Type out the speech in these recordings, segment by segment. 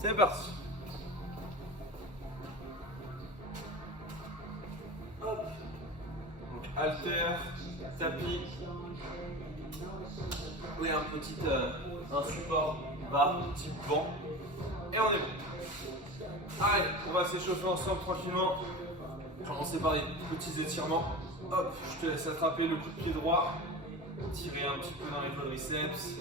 C'est parti. Hop. Donc halter, tapis. Oui, un petit un support barre type banc. Et on est bon. Allez, on va s'échauffer ensemble tranquillement. Commencer par les petits étirements. Hop, je te laisse attraper le coup de pied droit. Tirer un petit peu dans les quadriceps.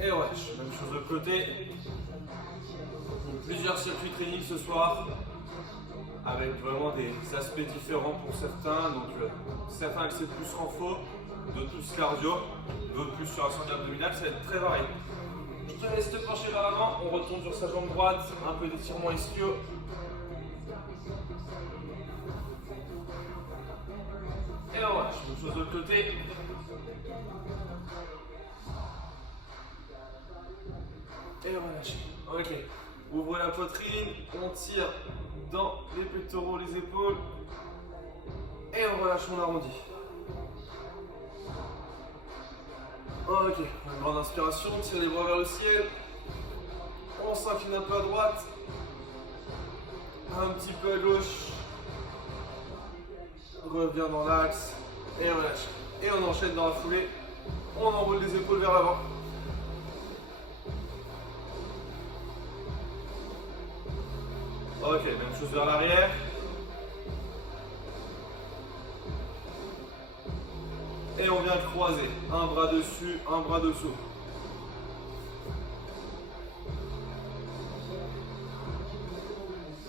Et ouais, même chose de l'autre côté. Donc, plusieurs circuits training ce soir. Avec vraiment des aspects différents pour certains. Donc certains axés plus renfo, d'autres plus cardio, d'autres plus sur la sangle abdominale. Ça va être très varié. Je te laisse te pencher vers l'avant. On retourne sur sa jambe droite. Un peu d'étirement ischio. Et ben voilà, je fais une chose de l'autre côté. Et on relâche. Ok. Ouvrez la poitrine, on tire dans les pectoraux, les épaules. Et on relâche, on arrondit. Ok, une grande inspiration, tire les bras vers le ciel. On s'incline un peu à droite. Un petit peu à gauche. On revient dans l'axe. Et on relâche. Et on enchaîne dans la foulée. On enroule les épaules vers l'avant. Ok, même chose vers l'arrière. Et on vient croiser. Un bras dessus, un bras dessous.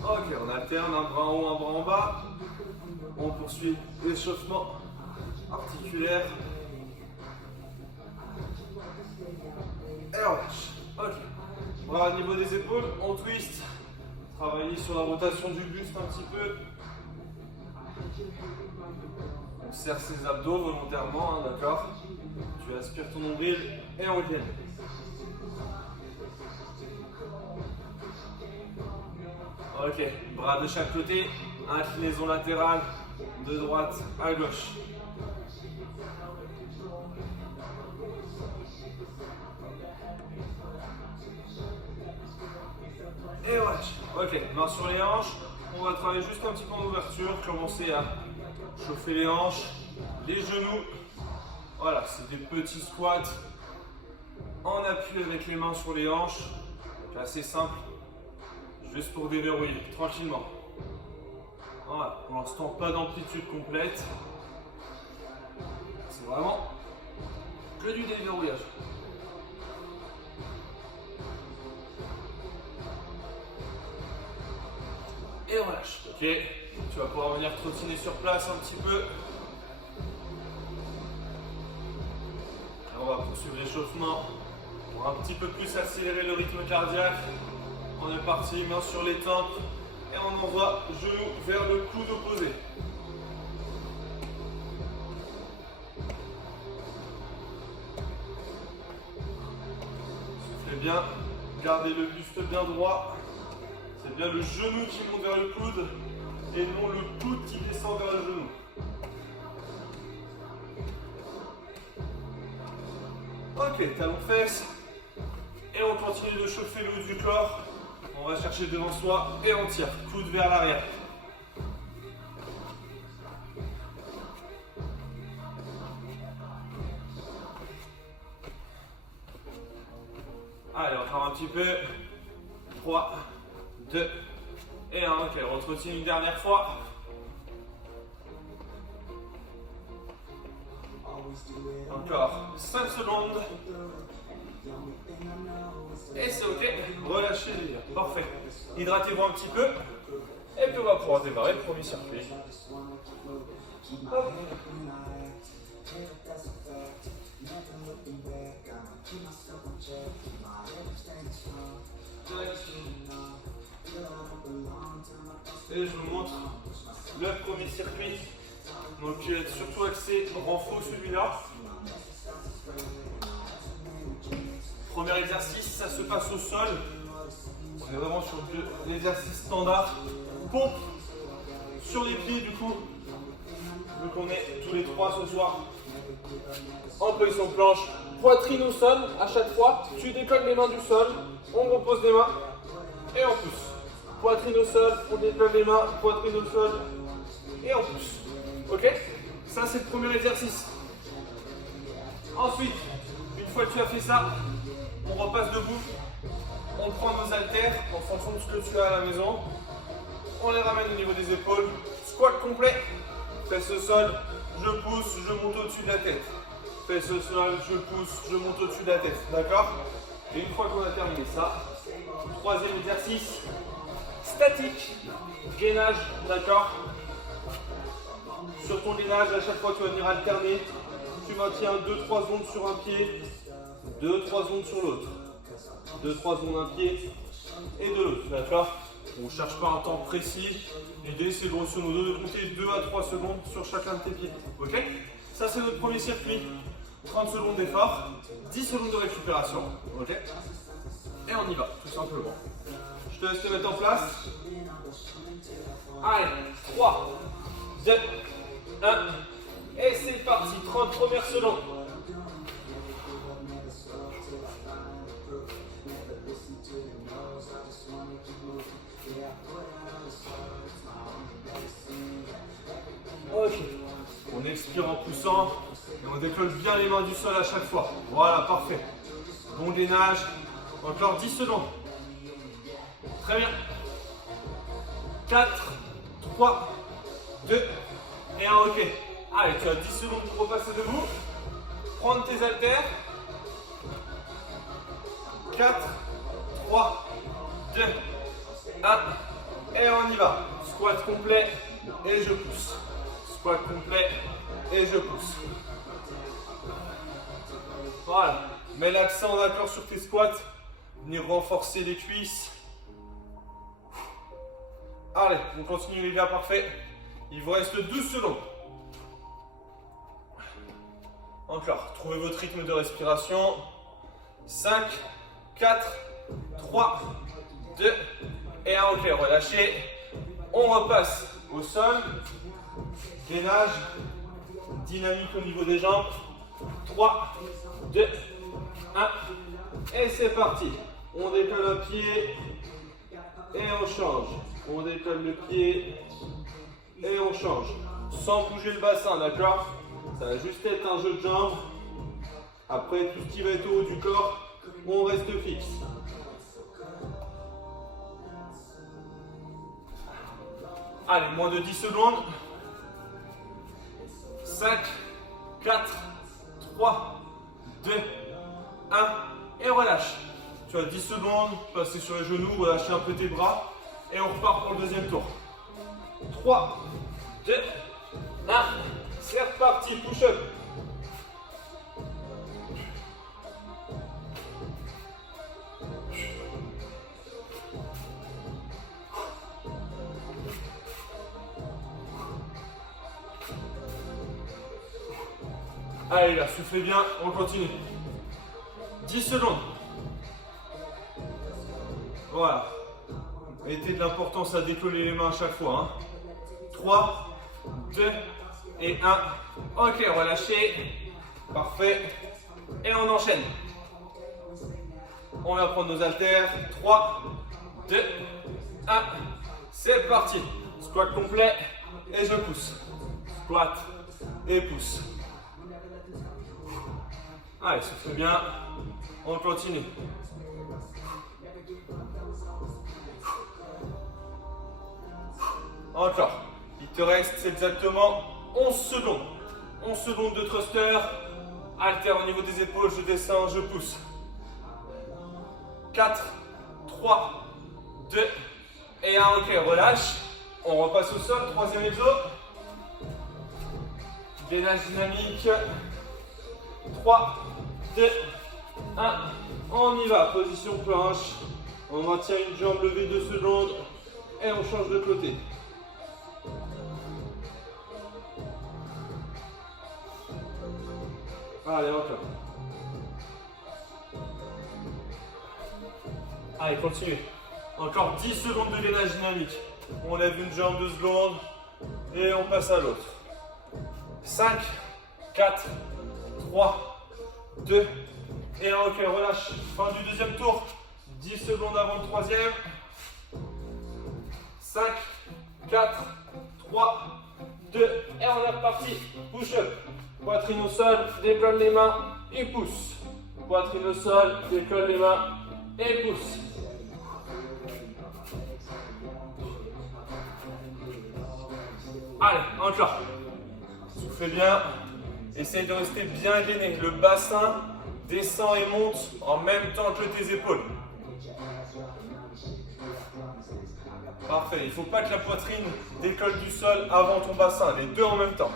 Ok, on alterne un bras en haut, un bras en bas. On poursuit l'échauffement articulaire. Et on lâche. Ok. Bras au niveau des épaules, on twist. Travailler sur la rotation du buste un petit peu. On serre ses abdos volontairement, hein, d'accord. Tu aspires ton nombril et on revient. Ok, bras de chaque côté, inclinaison latérale de droite à gauche. Et voilà. Ok, main sur les hanches. On va travailler juste un petit peu en ouverture. Commencer à chauffer les hanches, les genoux. Voilà, c'est des petits squats en appui avec les mains sur les hanches. Donc assez simple. Juste pour déverrouiller tranquillement. Voilà, pour l'instant pas d'amplitude complète. C'est vraiment que du déverrouillage. Et on lâche. Ok, tu vas pouvoir venir trottiner sur place un petit peu. On va poursuivre l'échauffement pour un petit peu plus accélérer le rythme cardiaque. On est parti, main sur les tempes et on envoie genou vers le coude opposé. Soufflez bien, gardez le buste bien droit. C'est bien le genou qui monte vers le coude et non le coude qui descend vers le genou. Ok, talon fesses. Et on continue de chauffer le haut du corps. On va chercher devant soi et on tire. Coude vers l'arrière. Allez, on travaille un petit peu. 3, 2 et 1. Ok, on retrottine une dernière fois. Encore 5 secondes. Et c'est ok. Relâchez les liens. Parfait. Hydratez-vous un petit peu. Et puis on va pouvoir démarrer le premier circuit. Hop. Et je vous montre le premier circuit. Donc il est surtout axé renfo celui-là. Premier exercice, ça se passe au sol. On est vraiment sur l'exercice standard. Pompe sur les pieds du coup. Vu qu'on est tous les trois ce soir en position planche, Poitrine au sol à chaque fois. Tu décolles les mains du sol. On repose les mains et on pousse. Poitrine au sol, on décolle les mains. Poitrine au sol et on pousse. Ok? Ça, c'est le premier exercice. Ensuite, une fois que tu as fait ça, on repasse debout. On prend nos haltères en fonction de ce que tu as à la maison. On les ramène au niveau des épaules. Squat complet. Fesses au sol, je pousse, je monte au-dessus de la tête. Fesses au sol, je pousse, je monte au-dessus de la tête. D'accord? Et une fois qu'on a terminé ça, troisième exercice, statique, gainage, d'accord? Sur ton gainage, à chaque fois tu vas venir alterner. Tu maintiens 2-3 secondes sur un pied, 2-3 secondes sur l'autre. 2-3 secondes un pied et de l'autre, d'accord? On ne cherche pas un temps précis. L'idée c'est grosso modo de compter 2 à 3 secondes sur chacun de tes pieds. Ok? Ça c'est notre premier circuit. 30 secondes d'effort, 10 secondes de récupération. Ok? Et on y va, tout simplement. Je te laisse te mettre en place. Allez, 3, 2, 1. Et c'est parti, 30 premières secondes. Ok, on expire en poussant et on décolle bien les mains du sol à chaque fois. Voilà, parfait. Bon gainage, encore 10 secondes. Très bien. 4, 3, 2 et 1, ok. Allez, tu as 10 secondes pour repasser debout. Prendre tes haltères. 4, 3, 2, 1 et on y va. Squat complet et je pousse. Squat complet et je pousse. Voilà. Mets l'accent d'accord sur tes squats. Venir renforcer les cuisses. Allez, on continue les gars, parfait. Il vous reste 12 secondes. Encore. Trouvez votre rythme de respiration. 5, 4, 3, 2 et 1. Ok, relâchez. On repasse au sol. Gainage, dynamique au niveau des jambes. 3, 2, 1. Et c'est parti. On décolle un pied et on change. On décolle le pied et on change. Sans bouger le bassin, d'accord? Ça va juste être un jeu de jambes. Après, tout ce qui va être au haut du corps, on reste fixe. Allez, moins de 10 secondes. 5, 4, 3, 2, 1 et relâche. Tu as 10 secondes, passer sur les genoux, relâcher un peu tes bras et on repart pour le deuxième tour. 3, 2, 1, c'est reparti, push-up. Allez là, soufflez bien, on continue. 10 secondes. Voilà. Mettez de l'importance à décoller les mains à chaque fois. 3, 2 et 1. Ok, relâchez. Parfait. Et on enchaîne. On va prendre nos haltères. 3, 2, 1. C'est parti. Squat complet et je pousse. Squat et pousse. Allez, souffle bien. On continue. Encore. Il te reste exactement 11 secondes. 11 secondes de thruster. Halter au niveau des épaules, je descends, je pousse. 4, 3, 2 et 1. Ok, relâche. On repasse au sol. Troisième exo. Gainage dynamique. 3, 2, 1. On y va. Position planche. On maintient une jambe levée 2 secondes. Et on change de côté. Allez, encore. Allez, continuez. Encore 10 secondes de gainage dynamique. On lève une jambe 2 secondes et on passe à l'autre. 5, 4, 3, 2, 2 et 1. Ok, relâche. Fin du deuxième tour. 10 secondes avant le troisième. 5, 4, 3, 2 et on est reparti. Push up. Poitrine au sol, décolle les mains et pousse. Poitrine au sol, décolle les mains et pousse. Allez, encore. Soufflez bien. Essaye de rester bien gainé. Le bassin descend et monte en même temps que tes épaules. Parfait. Il ne faut pas que la poitrine décolle du sol avant ton bassin. Les deux en même temps.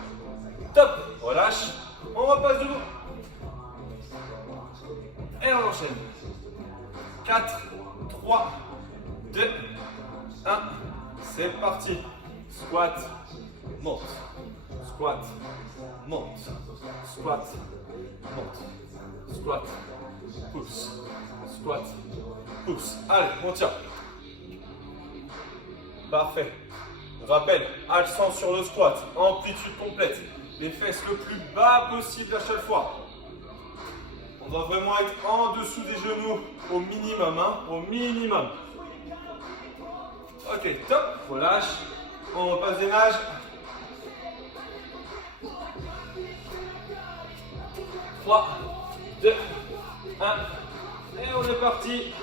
Top. Relâche. On repasse debout. Et on enchaîne. 4, 3, 2, 1. C'est parti. Squat. Monte. Squat. Monte. Squat. Monte. Squat. Pousse. Squat. Pousse. Allez, on tient. Parfait. Rappel, accent sur le squat. Amplitude complète. Les fesses le plus bas possible à chaque fois. On doit vraiment être en dessous des genoux au minimum. Hein, au minimum. Ok, top. Relâche. On repasse des nages. 3, 2, 1. Et on est parti.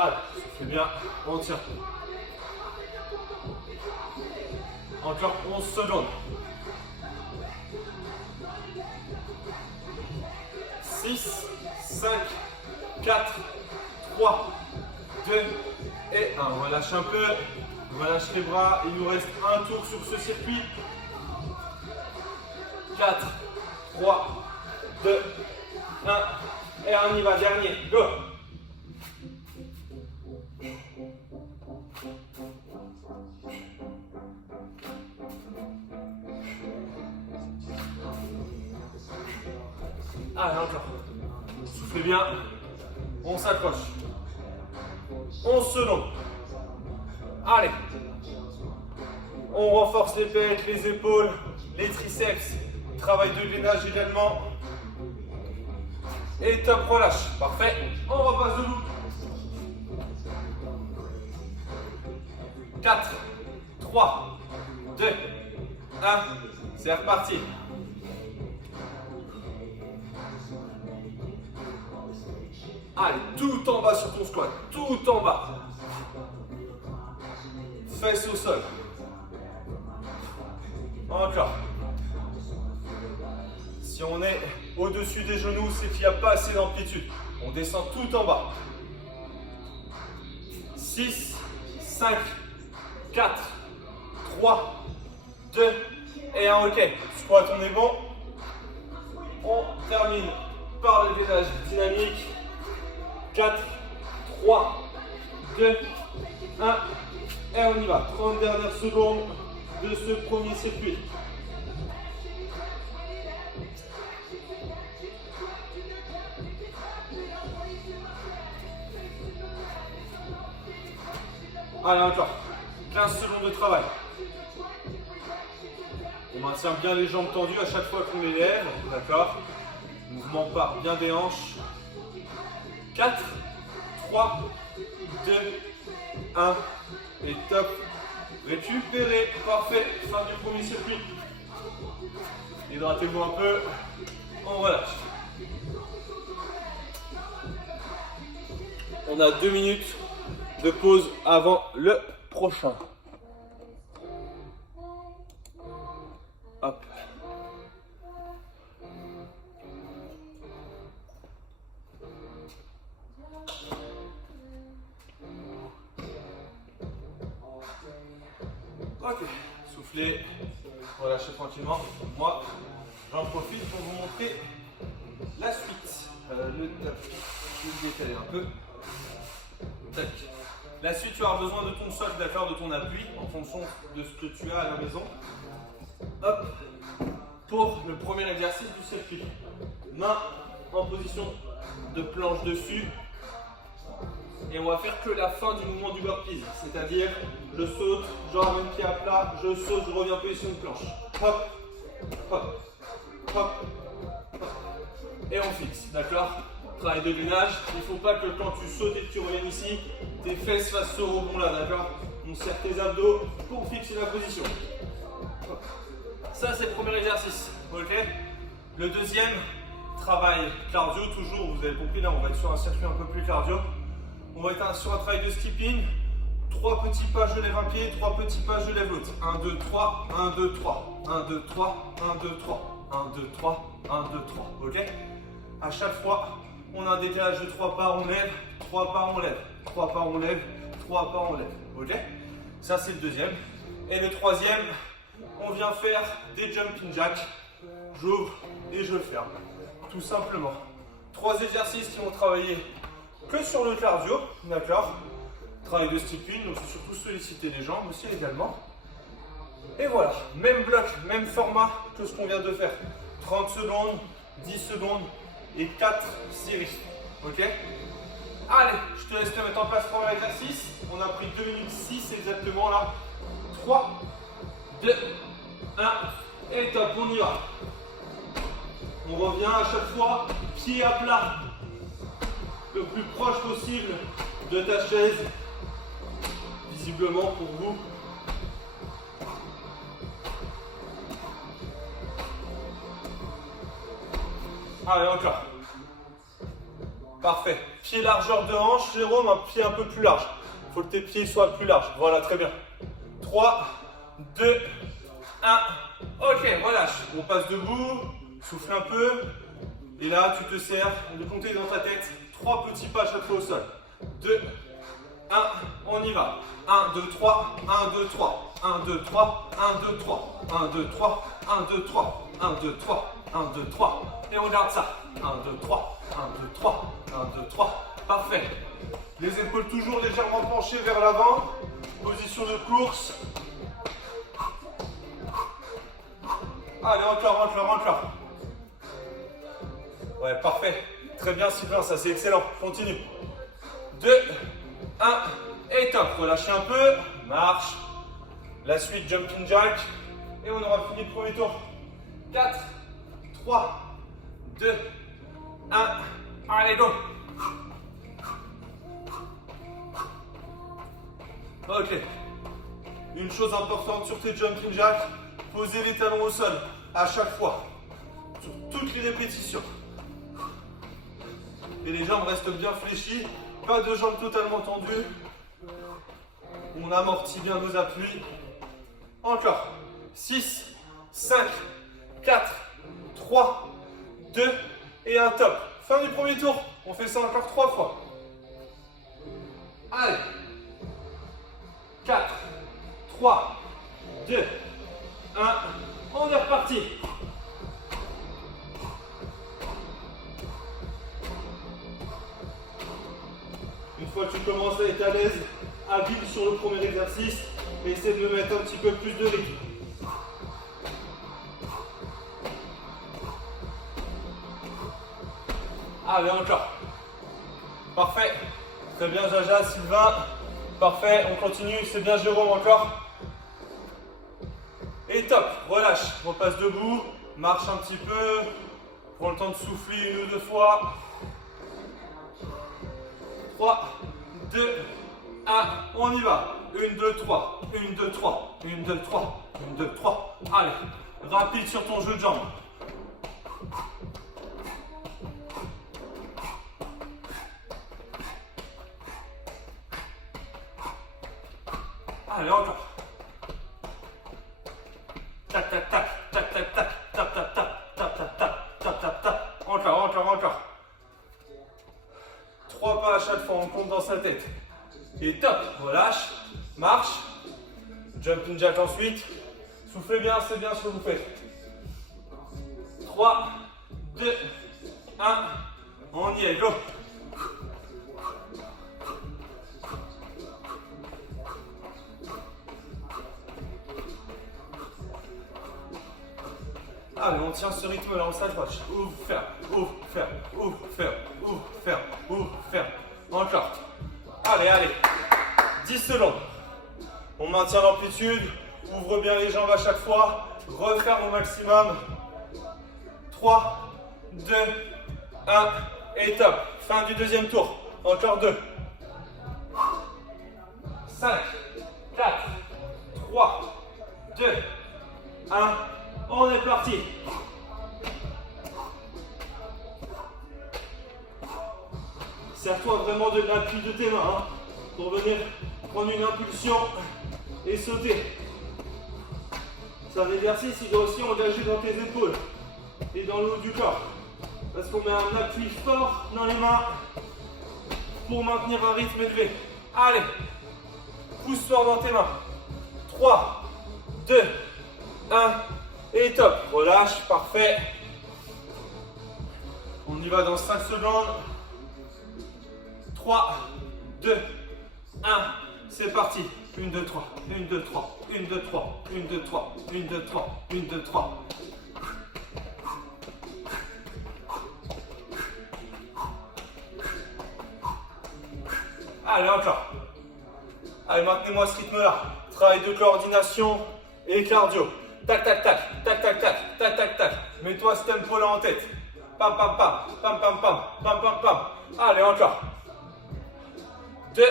Allez, soufflez bien, on tient. Encore 11 secondes. 6, 5, 4, 3, 2 et 1. On relâche un peu. On relâche les bras. Il nous reste un tour sur ce circuit. 4, 3, 2, 1. Et on y va. Dernier. Go. Allez, encore. Soufflez bien. On s'accroche. 11 secondes. Allez. On renforce les pecs, les épaules, les triceps. Travail de gainage également. Et top, relâche. Parfait. On repasse debout. 4, 3, 2, 1. C'est reparti. Allez, tout en bas sur ton squat, tout en bas. Fesses au sol. Encore. Si on est au-dessus des genoux, c'est qu'il n'y a pas assez d'amplitude. On descend tout en bas. 6, 5, 4, 3, 2 et 1. Ok. Squat, on est bon. On termine par le gainage dynamique. 4, 3, 2, 1. Et on y va. 30 dernières secondes de ce premier circuit. Allez, encore. 15 secondes de travail. On maintient bien les jambes tendues à chaque fois qu'on les lève. D'accord. Mouvement part bien des hanches. 4, 3, 2, 1. Et top. Récupérez. Parfait. Fin du premier circuit. Hydratez-vous un peu. On relâche. On a 2 minutes de pause avant le prochain. Hop. Ok, soufflez, relâchez tranquillement. Moi, j'en profite pour vous montrer la suite. Le tapis, je vais le décaler un peu. Tac. La suite, tu auras besoin de ton socle, d'accord, de ton appui, en fonction de ce que tu as à la maison. Hop, pour le premier exercice du circuit. Main en position de planche dessus. Et on va faire que la fin du mouvement du burpees. C'est-à-dire, je saute, je ramène pied à plat, je saute, je reviens en position de planche. Hop, hop, hop, hop. Et on fixe, d'accord? Travail de gainage. Il ne faut pas que quand tu sautes et que tu reviennes ici, tes fesses fassent ce rebond là, d'accord? On serre tes abdos pour fixer la position. Hop. Ça, c'est le premier exercice, ok? Le deuxième, travail cardio, toujours, vous avez compris, là, on va être sur un circuit un peu plus cardio. On va être sur un travail de skipping. 3 petits pas, je lève un pied, 3 petits pas, je lève l'autre. 1, 2, 3, 1, 2, 3, 1, 2, 3, 1, 2, 3, 1, 2, 3, 1, 2, 3, ok? À chaque fois, on a un décalage de 3 pas, on lève, 3 pas, on lève, 3 pas, on lève, 3 pas, on lève, ok? Ça, c'est le deuxième. Et le troisième, on vient faire des jumping jacks. J'ouvre et je ferme. Tout simplement. 3 exercices qui vont travailler que sur le cardio, d'accord? Travail de skipping, donc c'est surtout solliciter les jambes aussi également. Et voilà, même bloc, même format que ce qu'on vient de faire. 30 secondes, 10 secondes et 4 séries. Ok? Allez, je te laisse te mettre en place pour l'exercice. On a pris 2 minutes 6 exactement là. 3, 2, 1 et top, on y va. On revient à chaque fois, pied à plat, le plus proche possible de ta chaise, visiblement pour vous. Allez, encore. Parfait. Pied largeur de hanche, Jérôme, un pied un peu plus large. Il faut que tes pieds soient plus larges. Voilà, très bien. 3, 2, 1. Ok, relâche. On passe debout. Souffle un peu. Et là, tu te sers de compter dans ta tête 3 petits pas à chaque fois au sol. 2, 1, on y va. 1, 2, 3, 1, 2, 3. 1, 2, 3, 1, 2, 3. 1, 2, 3, 1, 2, 3. 1, 2, 3, 1, 2, 3. Et on garde ça. 1, 2, 3, 1, 2, 3. 1, 2, 3. Parfait. Les épaules toujours légèrement penchées vers l'avant. Position de course. Allez, encore, encore, encore. Ouais, parfait. Très bien, Sylvain, ça c'est excellent. Continue. 2, 1, et top. Relâchez un peu. Marche. La suite, jumping jack. Et on aura fini le premier tour. 4, 3, 2, 1. Allez, go. Ok. Une chose importante sur tes jumping jacks, posez les talons au sol à chaque fois. Sur toutes les répétitions. Et les jambes restent bien fléchies. Pas de jambes totalement tendues. On amortit bien nos appuis. Encore. 6, 5, 4, 3, 2 et un top. Fin du premier tour. On fait ça encore 3 fois. Allez. 4, 3, 2, 1. On est reparti. Une fois que tu commences à être à l'aise, habile sur le premier exercice, essaie de mettre un petit peu plus de rythme. Allez, encore. Parfait. Très bien, Jaja, Sylvain. Parfait, on continue. C'est bien, Jérôme, encore. Et top. Relâche. On passe debout. Marche un petit peu. Prends le temps de souffler 1 ou 2 fois. 3, 2, 1. On y va. 1, 2, 3. 1, 2, 3. 1, 2, 3. 1, 2, 3. Allez. Rapide sur ton jeu de jambes. Allez, encore. Tac, tac, tac, tac, tac, tac, tap, tap, tap, tap, tap, tap, tap, tap, tap. Encore, encore, encore. 3 pas à chaque fois, on compte dans sa tête. Et top, relâche, marche, jumping jack ensuite. Soufflez bien, c'est bien ce que vous faites. 3, 2, 1, on y est, go. Allez, on tient ce rythme-là, on s'accroche. Ouvre, ferme, ouvre, ferme, ouvre, ferme, ouvre, ferme, ouvre, ferme. Encore. Allez, allez. 10 secondes. On maintient l'amplitude. Ouvre bien les jambes à chaque fois. Referme au maximum. 3, 2, 1. Et top. Fin du deuxième tour. Encore 2. 5, 4, 3, 2, 1. On est parti. Serre-toi vraiment de l'appui de tes mains pour venir prendre une impulsion et sauter. C'est un exercice qui doit aussi engager dans tes épaules et dans le haut du corps. Parce qu'on met un appui fort dans les mains pour maintenir un rythme élevé. Allez, pousse fort dans tes mains. 3, 2, 1 et top. Relâche, parfait. On y va dans 5 secondes. 3, 2, 1, c'est parti. 1, 2, 3, 1, 2, 3, 1, 2, 3, 1, 2, 3, 1, 2, 3, 1, 2, 3. Allez, encore. Allez, maintenez-moi ce rythme-là. Travail de coordination et cardio. Tac, tac, tac, tac, tac, tac, tac, tac, tac. Mets-toi ce tempo-là en tête. Pam, pam, pam, pam, pam, pam, pam, pam, pam. Allez, encore. 2,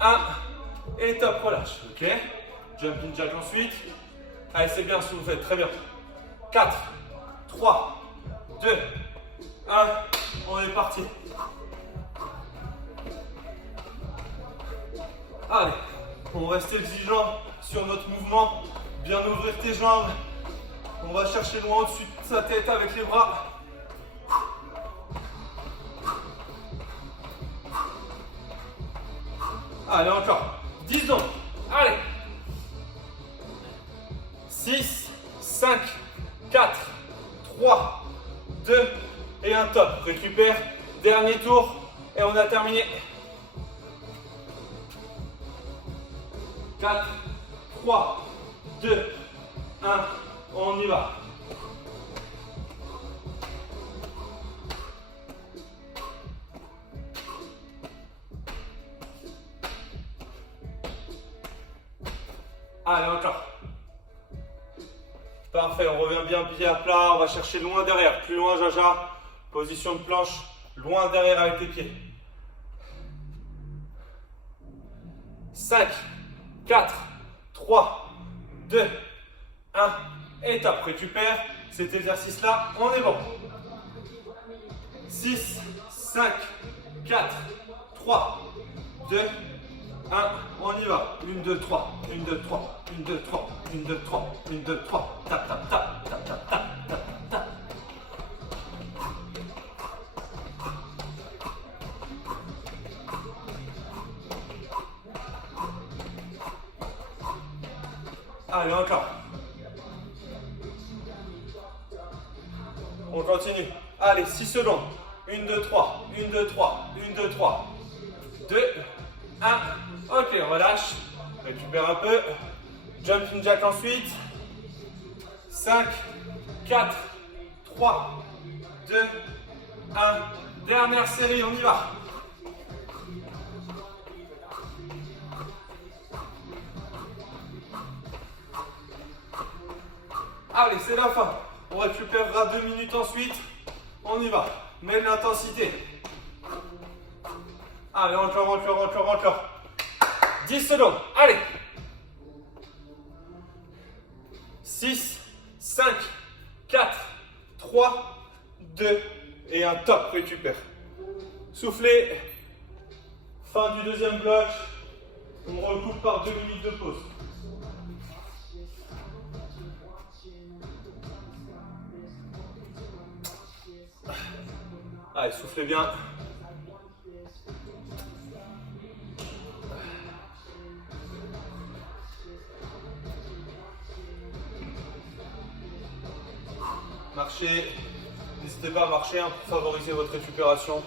1, et top, relâche. Ok. Jumping jack ensuite. Allez, c'est bien ce que vous faites, très bien. 4, 3, 2, 1, on est parti. Allez, on reste exigeant sur notre mouvement. Bien ouvrir tes jambes. On va chercher loin au-dessus de sa tête avec les bras. Allez, encore. 10 secondes. Allez. 6, 5, 4, 3, 2 et un top. Récupère. Dernier tour et on a terminé. 4, 3, 2, 1. On y va. Allez, encore. Parfait, on revient bien pied à plat. On va chercher loin derrière. Plus loin, Jaja. Position de planche. Loin derrière avec tes pieds. 5, 4, 3, 2, 1. Et top. Récupère cet exercice-là. On est bon. 6, 5, 4, 3, 2, 1, on y va. 1, 2, 3, 1, 2, 3, 1, 2, 3, 1, 2, 3, 1, 2, 3. Tap, tap, tap, tap, tap, tap, tap, tap. Allez, encore. On continue. Allez, 6 secondes. 1, 2, 3, 1, 2, 3, 1, 2, 3, 2, 1. Ok, on relâche. Récupère un peu. Jumping jack ensuite. 5, 4, 3, 2, 1. Dernière série, on y va. Allez, c'est la fin. On récupérera 2 minutes ensuite. On y va. Mets de l'intensité. Allez, encore. 10 secondes. Allez. 6, 5, 4, 3, 2 et un top. Récupère. Soufflez. Fin du deuxième bloc. On recoupe par 2 minutes de pause. Allez, soufflez bien. Marchez. N'hésitez pas à marcher pour favoriser votre récupération.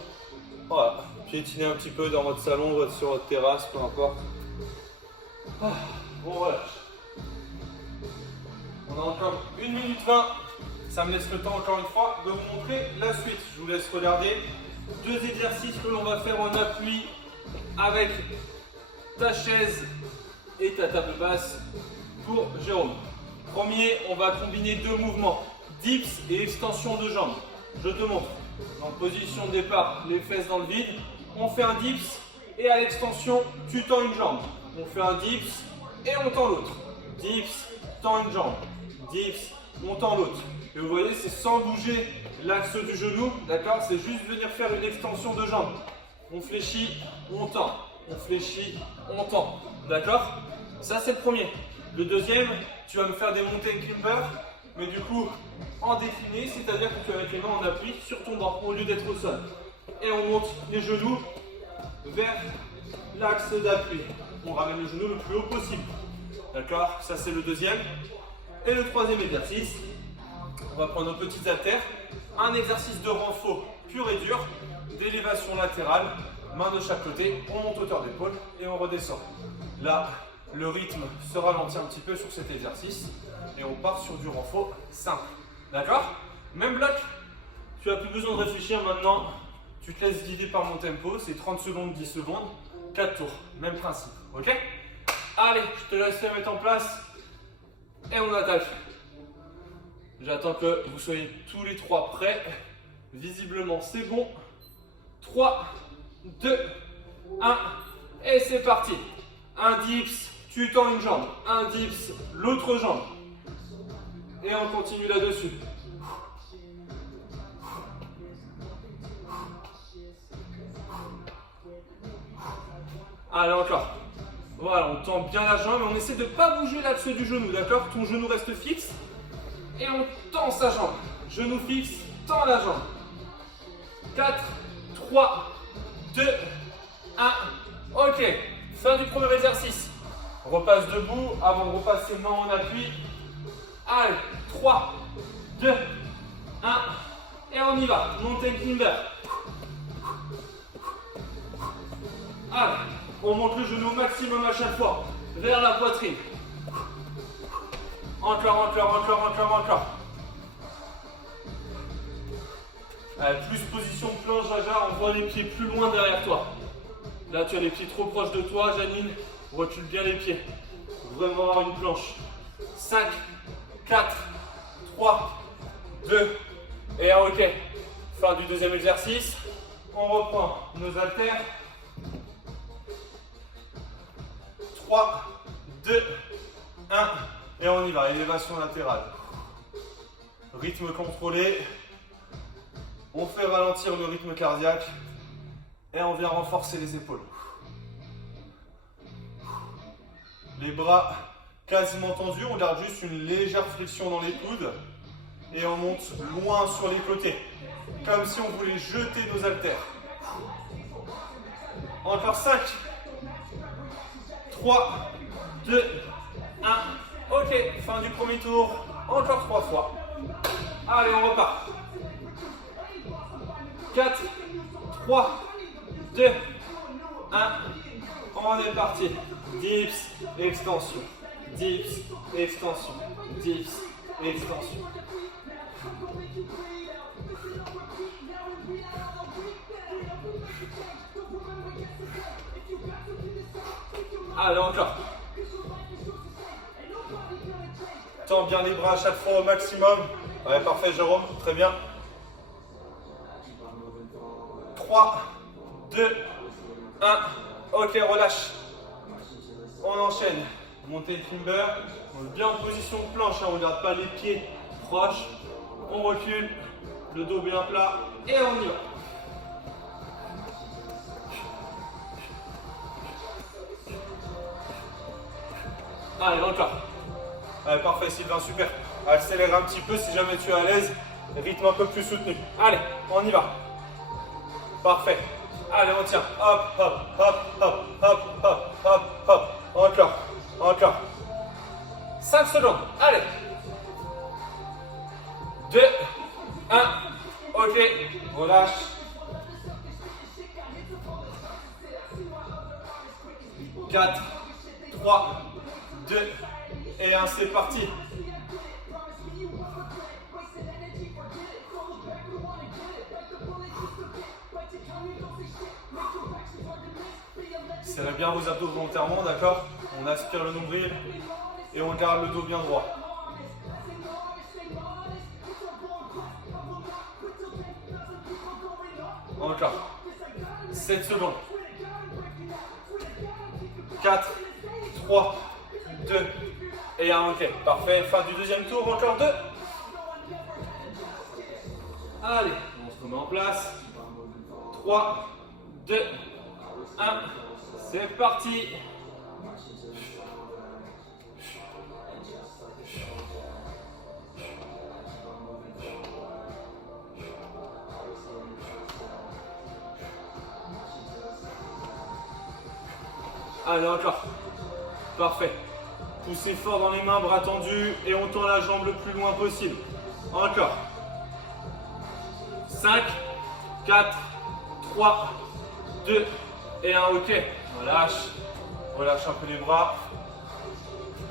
Voilà. Piétinez un petit peu dans votre salon ou sur votre terrasse, peu importe. Bon, relâche. On a encore 1 minute 20. Ça me laisse le temps encore une fois de vous montrer la suite. Je vous laisse regarder 2 exercices que l'on va faire en appui avec ta chaise et ta table basse pour Jérôme. Premier, on va combiner deux mouvements, dips et extension de jambes. Je te montre. En position de départ, les fesses dans le vide. On fait un dips et à l'extension, tu tends une jambe. On fait un dips et on tend l'autre. Dips, tend une jambe. Dips, on tend l'autre. Et vous voyez, c'est sans bouger l'axe du genou, d'accord? C'est juste venir faire une extension de jambe. On fléchit, on tend. On fléchit, on tend. D'accord? Ça, c'est le premier. Le deuxième, tu vas me faire des mountain climbers, mais du coup, en décliné, c'est-à-dire que tu vas mettre les mains en appui sur ton banc au lieu d'être au sol. Et on monte les genoux vers l'axe d'appui. On ramène le genou le plus haut possible. D'accord? Ça, c'est le deuxième. Et le troisième exercice, on va prendre nos petites haltères. Un exercice de renfort pur et dur, d'élévation latérale, main de chaque côté, on monte hauteur d'épaule et on redescend. Là, le rythme se ralentit un petit peu sur cet exercice et on part sur du renfort simple. D'accord? Même bloc, tu n'as plus besoin de réfléchir maintenant. Tu te laisses guider par mon tempo, c'est 30 secondes, 10 secondes, 4 tours. Même principe, ok? Allez, je te laisse les mettre en place et on attaque. J'attends que vous soyez tous les trois prêts. Visiblement, c'est bon. 3, 2, 1 et c'est parti. Un dips, tu tends une jambe. Un dips, l'autre jambe. Et on continue là-dessus. Allez, encore. Voilà, on tend bien la jambe et on essaie de ne pas bouger l'axe du genou, d'accord? Ton genou reste fixe et on tend sa jambe. Genou fixe, tend la jambe. 4, 3, 2, 1. Ok, fin du premier exercice. On repasse debout avant de repasser main en appui. Allez, 3, 2, 1. Et on y va. Mountain climber. Allez, on monte le genou au maximum à chaque fois. Vers la poitrine. Encore, encore, encore, encore, encore. Allez, plus position de planche, Jaja, on voit les pieds plus loin derrière toi. Là, tu as les pieds trop proches de toi, Janine. Recule bien les pieds. Vraiment avoir une planche. 5, 4, 3, 2, et ok. Fin du deuxième exercice. On reprend nos haltères. 3, 2, 1, et on y va. Élévation latérale. Rythme contrôlé. On fait ralentir le rythme cardiaque et on vient renforcer les épaules. Les bras quasiment tendus, on garde juste une légère flexion dans les coudes et on monte loin sur les côtés, comme si on voulait jeter nos haltères. Encore 5, 3, 2, 1. Ok, fin du premier tour. Encore 3 fois. Allez, on repart. 4, 3, 2, 1. On est parti. Dips, extension. Dips, extension. Dips, extension. Allez, encore. Tends bien les bras à chaque fois au maximum. Ouais, parfait, Jérôme. Très bien. 3, 2, 1. Ok, relâche. On enchaîne. Montée climber. On est bien en position de planche. On ne garde pas les pieds proches. On recule. Le dos bien plat. Et on y va. Allez, encore. Allez, parfait, Sylvain, super. Accélère un petit peu si jamais tu es à l'aise. Rythme un peu plus soutenu. Allez, on y va. Parfait. Allez, on tient. Hop, hop, hop, hop, hop, hop, hop, hop. Encore, encore. 5 secondes. Allez. 2, 1. Ok. Relâche. 4, 3, 2 et 1. C'est parti. serrez bien vos abdos volontairement, d'accord? On aspire le nombril et on garde le dos bien droit. Encore. 7 secondes. 4, 3, 2 et 1. Ok, parfait. Fin du deuxième tour, encore 2. Allez, on se remet en place. 3, 2, 1. C'est parti. Allez, encore. Parfait. Poussez fort dans les mains, bras tendus, et on tend la jambe le plus loin possible. Encore. 5, 4, 3, 2 et 1. Ok. Relâche. Relâche un peu les bras.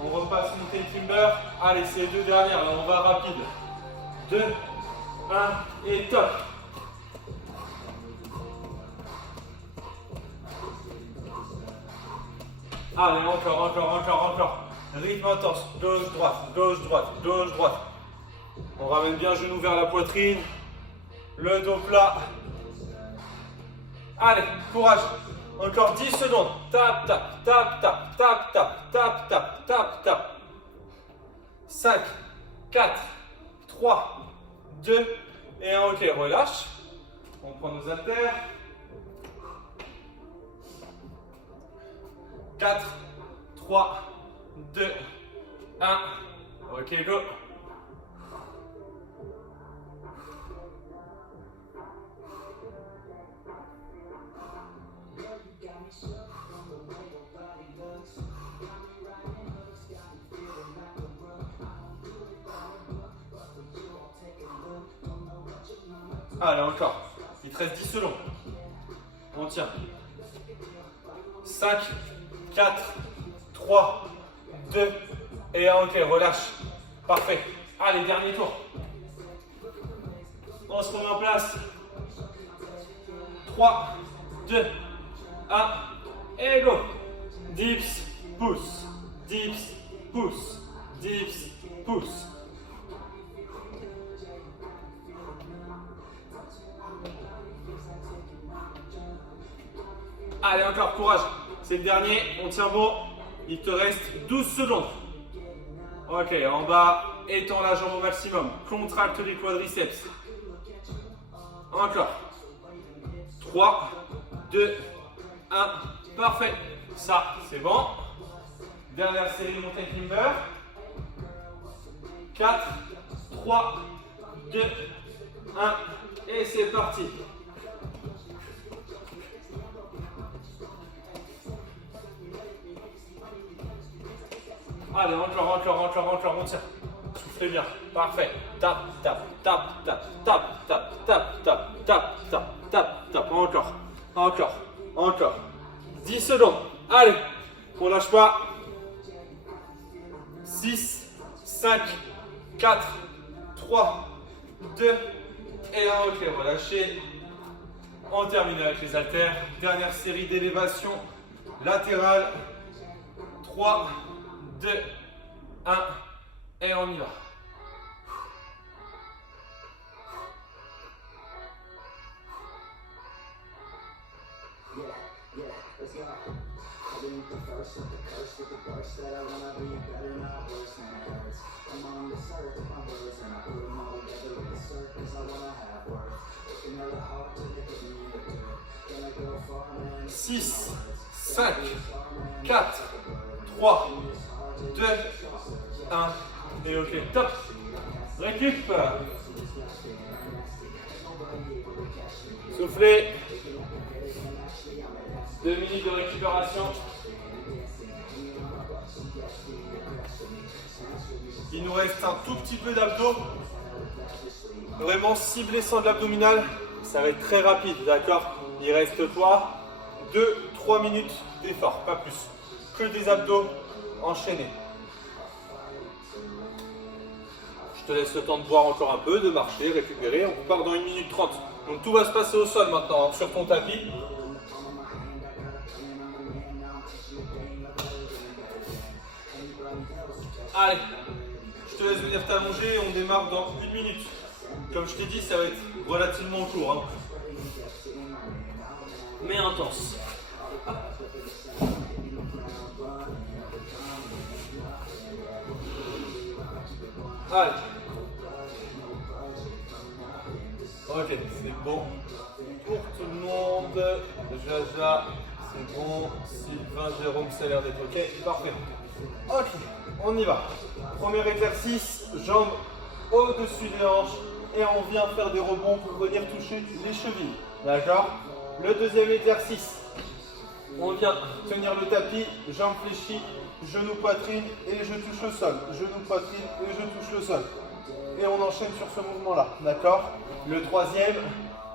On repasse montée timber. Allez, c'est les deux dernières. Là, on va rapide. 2, 1 et top. Allez, encore. Rythme intense. Gauche, droite, gauche, droite, gauche, droite. On ramène bien genou vers la poitrine. Le dos plat. Allez, courage. Encore 10 secondes. Tap, tap, tap, tap, tap, tap, tap, tap, tap, tap. 5, 4, 3, 2 et 1. Ok, relâche. On prend nos haltères. 4, 3, 2, 1. Ok, go. Allez, encore. Il te reste 10 secondes. On tient. 5, 4, 3, 2 et 1. Ok, relâche. Parfait. Allez, dernier tour. On se remet en place. 3, 2, 1 et go. Dips, pousse. Dips, pousse. Dips, pousse. Allez, encore, courage. C'est le dernier, on tient bon. Il te reste 12 secondes. Ok, en bas, étends la jambe au maximum. Contracte les quadriceps. Encore. 3, 2, 1. Parfait. Ça, c'est bon. Dernière série montée climber. 4, 3, 2, 1. Et c'est parti. Allez, encore, on tient. Soufflez bien. Parfait. Tap, tap, tap, tap, tap, tap, tap, tap, tap, tap, tap, tap. Encore. 10 secondes. Allez, on lâche pas. 6, 5, 4, 3, 2 et 1. Ok, relâchez. On termine avec les haltères. Dernière série d'élévation latérale. 3, 2, 1 et on y va. Six, 5, 4, 3, 2, 1 et ok, top. Récup. Soufflez. 2 minutes de récupération. Il nous reste un tout petit peu d'abdos. Vraiment ciblé sans de l'abdominal. Ça va être très rapide, d'accord? Il reste quoi? 2-3 minutes d'effort, pas plus. Que des abdos enchaînés. Je te laisse le temps de boire encore un peu, de marcher, récupérer. On part dans 1 minute 30. Donc tout va se passer au sol maintenant, hein, sur ton tapis. Allez, je te laisse venir t'allonger et on démarre dans 1 minute. Comme je t'ai dit, ça va être relativement court, hein. Mais intense. Allez. Ok, c'est bon. Pour tout le monde. Jaja, c'est bon. Sylvain, Jérôme, ça a l'air d'être ok. Parfait. Ok, on y va. Premier exercice, jambes au-dessus des hanches. Et on vient faire des rebonds pour venir toucher les chevilles. D'accord? Le deuxième exercice, on vient tenir le tapis, jambes fléchies, genoux poitrine et je touche le sol. Genoux poitrine et je touche le sol. Et on enchaîne sur ce mouvement-là. D'accord? Le troisième,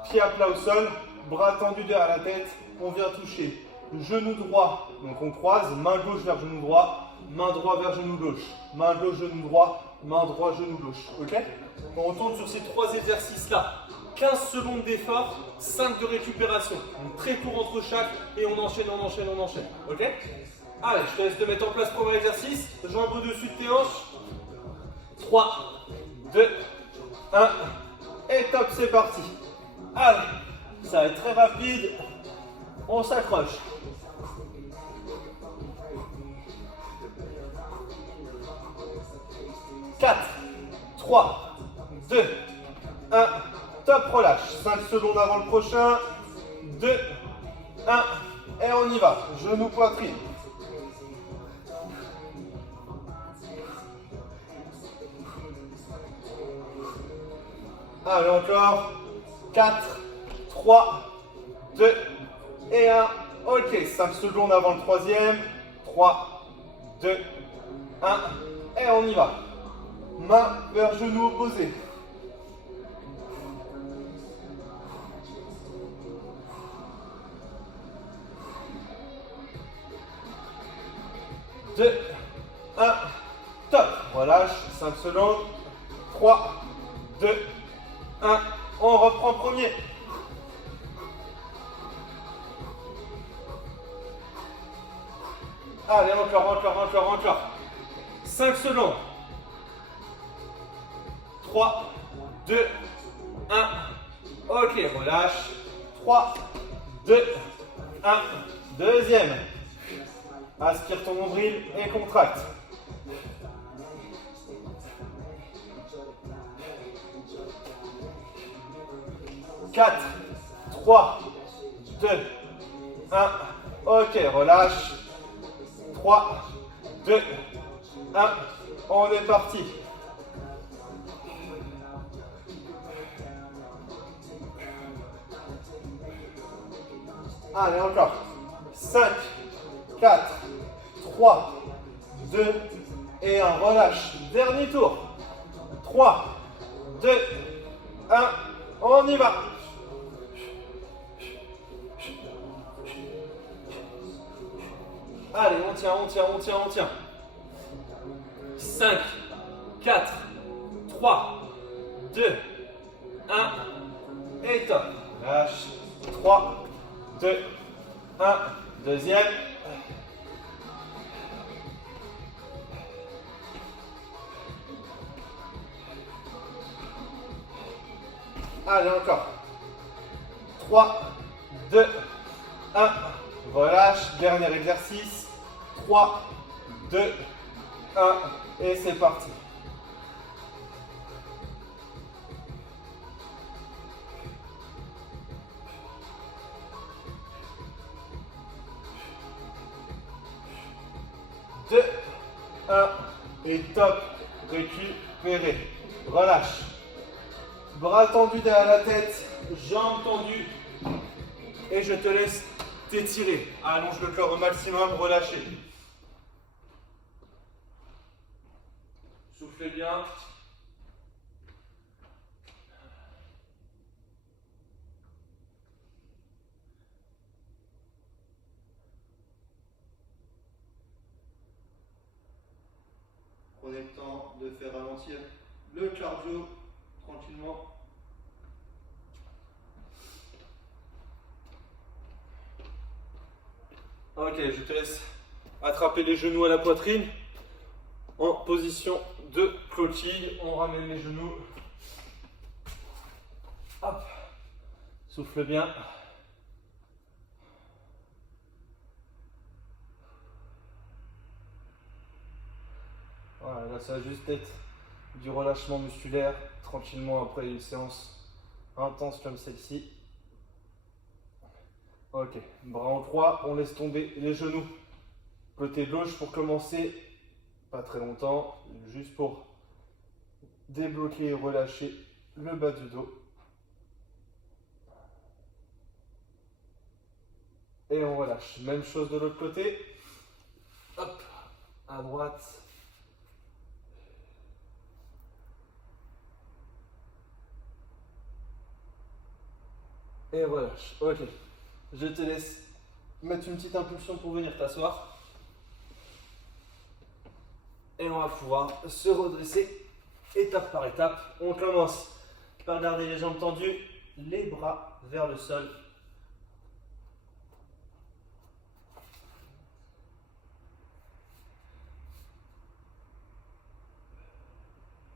pied à plat au sol, bras tendus derrière la tête. On vient toucher genou droit. Donc on croise, main gauche vers genou droit, main droit vers genou gauche. Main gauche, genou droit, main droit, genou gauche. Ok? On tourne sur ces trois exercices-là. 15 secondes d'effort, 5 de récupération. Donc très court entre chaque et on enchaîne, on enchaîne, on enchaîne. Ok? Allez, je te laisse te mettre en place pour premier exercice. Jambes au-dessus de tes hanches. 3, 2, 1. Et top, c'est parti. Allez, ça va être très rapide. On s'accroche. 4, 3, 2, 1. Top, relâche. 5 secondes avant le prochain. 2, 1. Et on y va. Genou, poitrine. Allez, encore. 4, 3, 2 et 1. Ok, 5 secondes avant le troisième. 3, 2, 1. Et on y va. Main vers genou opposé. Deux, 1, top. Relâche, 5 secondes. 3, 2, 1. On reprend premier. Allez, encore. 5 secondes. 3, 2, 1. Ok, relâche. 3, 2, 1. Deuxième. Aspire ton nombril et contracte. 4, 3, 2, 1. Ok, relâche. 3, 2, 1. On est parti. Allez, encore. 5, 4, 3, 2 et 1. Relâche. Dernier tour. 3, 2, 1. On y va. Allez, on tient. 5, 4, 3, 2, 1. Et top. Lâche. 3, 2, 1. Deuxième. Allez, encore. 3, 2, 1. Relâche. Dernier exercice. 3, 2, 1. Et c'est parti. Deux, 1. Et top. Récupérez. Relâche. Bras tendus derrière la tête, jambes tendues. Et je te laisse t'étirer. Allonge le corps au maximum, relâchez. Soufflez bien. Prenez le temps de faire ralentir le cardio tranquillement. Ok, je te laisse attraper les genoux à la poitrine. en position de coquille. On ramène les genoux. Hop. Souffle bien. Voilà, là ça va juste être du relâchement musculaire tranquillement après une séance intense comme celle-ci. Ok, bras en croix, on laisse tomber les genoux. Côté gauche pour commencer, pas très longtemps, juste pour débloquer et relâcher le bas du dos. Et on relâche. Même chose de l'autre côté. Hop, à droite. Et relâche. Ok. Je te laisse mettre une petite impulsion pour venir t'asseoir. Et on va pouvoir se redresser étape par étape. On commence par garder les jambes tendues, les bras vers le sol.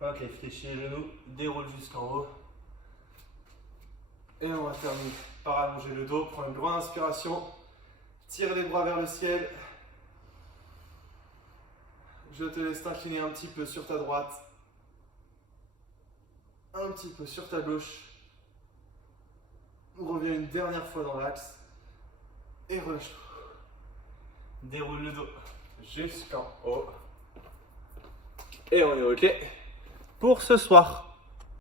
Ok, fléchis les genoux, déroule jusqu'en haut. Et on va terminer par allonger le dos. Prends une grande inspiration. Tire les bras vers le ciel. Je te laisse t'incliner un petit peu sur ta droite. Un petit peu sur ta gauche. On revient une dernière fois dans l'axe. Et relâche. Déroule le dos jusqu'en haut. Et on est OK pour ce soir.